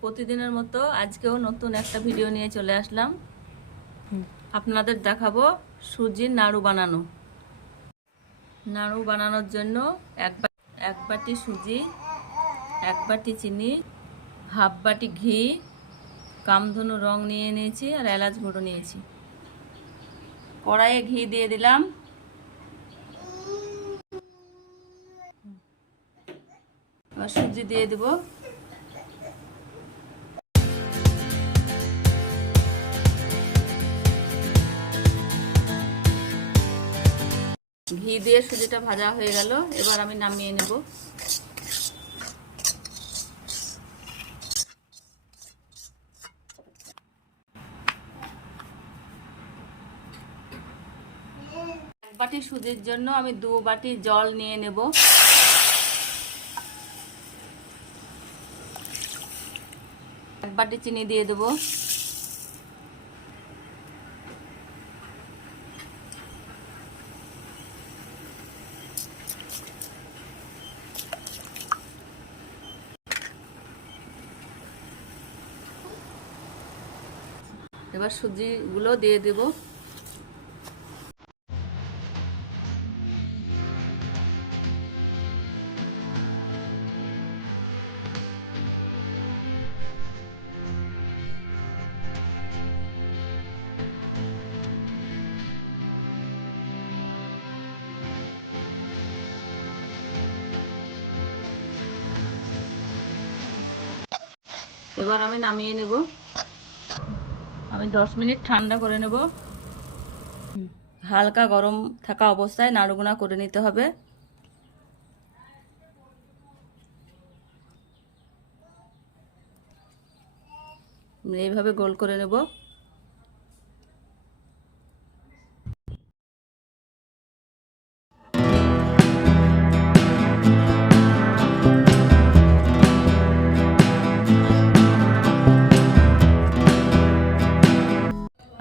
প্রতিদিনের মতো আজকেও নতুন একটা ভিডিও নিয়ে চলে আসলাম। আপনাদের দেখাবো সুজির নাড়ু বানানো। নাড়ু বানানোর জন্য এক বাটি সুজি, এক বাটি চিনি, হাফ বাটি ঘি, কামধুনু রং নিয়ে নিয়েছি আর এলাচ গুঁড়ো নিয়েছি। কড়াইয়ে ঘি দিয়ে দিলাম। আর সুজি দিয়ে দেব। ঘি দিয়ে সুজিটা ভাজা হয়ে গেল, এবার আমি নামিয়ে নেব। এক বাটি সুজির জন্য আমি 2 বাটি জল নিয়ে নেব। এক বাটি চিনি দিয়ে দেব। এবার সুজিগুলো দিয়ে দেব। এবার আমি নামিয়ে নেব। আমি 10 মিনিট ঠান্ডা করে নেব। হালকা গরম থাকা অবস্থায় নাড়ুগুনা করে নিতে হবে। এইভাবে গোল করে নেব।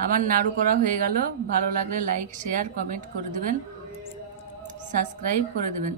আমার নাড়ু করা হয়ে গেল। ভালো লাগলে লাইক, শেয়ার, কমেন্ট করে দেবেন, সাবস্ক্রাইব করে দেবেন।